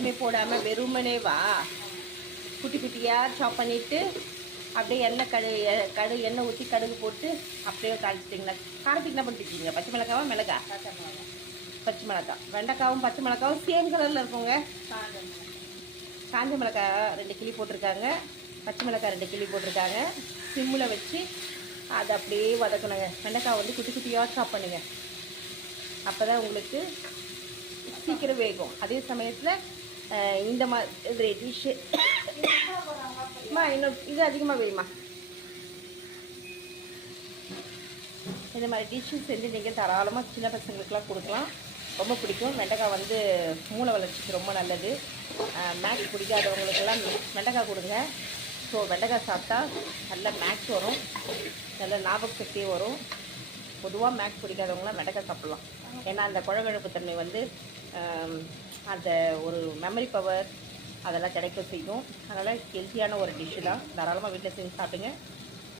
எதுவுமே போடாமல் வெறுமனேவா குட்டி குட்டியாக சாப் பண்ணிவிட்டு அப்படியே எண்ணெய் ஊற்றி கடுகு போட்டு அப்படியே தாளிச்சிட்டிங்களா? காரத்துக்கு என்ன பண்ணிட்டுருக்கீங்க? பச்சை மிளகாவா மிளகா? பச்சை மிளகாய். வெண்டைக்காவும் பச்சை மிளகாவும் சேம் கலரில் இருக்குங்க. காஞ்ச மிளகாய் 2 கிளி போட்டிருக்காங்க, பச்சை மிளகாய் 2 கிளி போட்டிருக்காங்க. சிம்மில் வச்சு அதை அப்படியே வதக்கணுங்க. வெண்டைக்காய் வந்து குட்டி குட்டியாக சாப் பண்ணுங்க. அப்போ தான் உங்களுக்கு சீக்கிரம் வேகும். அதே சமயத்தில் இந்த மாதிரி டிஷ்ஷு இன்னும் இது அதிகமாக வேணுமா? இந்த மாதிரி டிஷ்ஷு செஞ்சு நீங்கள் தாராளமாக சின்ன பசங்களுக்கெலாம் கொடுக்கலாம். ரொம்ப பிடிக்கும். வெண்டைக்காய் வந்து மூளை வளர்ச்சிக்கு ரொம்ப நல்லது. மேக்ஸ் பிடிக்காதவங்களுக்கெல்லாம் வெண்டைக்காய் கொடுங்க. ஸோ வெண்டைக்காய் சாப்பிட்டா நல்ல மேக்ஸ் வரும், நல்ல ஞாபக சக்தி வரும். பொதுவாக மேக்ஸ் பிடிக்காதவங்களாம் வெண்டைக்காய் சாப்பிட்லாம். ஏன்னா அந்த குழகழப்பு தன்மை வந்து அந்த ஒரு மெமரி பவர் அதெல்லாம் கிடைக்க செய்யும். அதனால் ஹெல்த்தியான ஒரு டிஷ்ஷு தான். தாராளமாக வீட்டில் செஞ்சு சாப்பிடுங்க.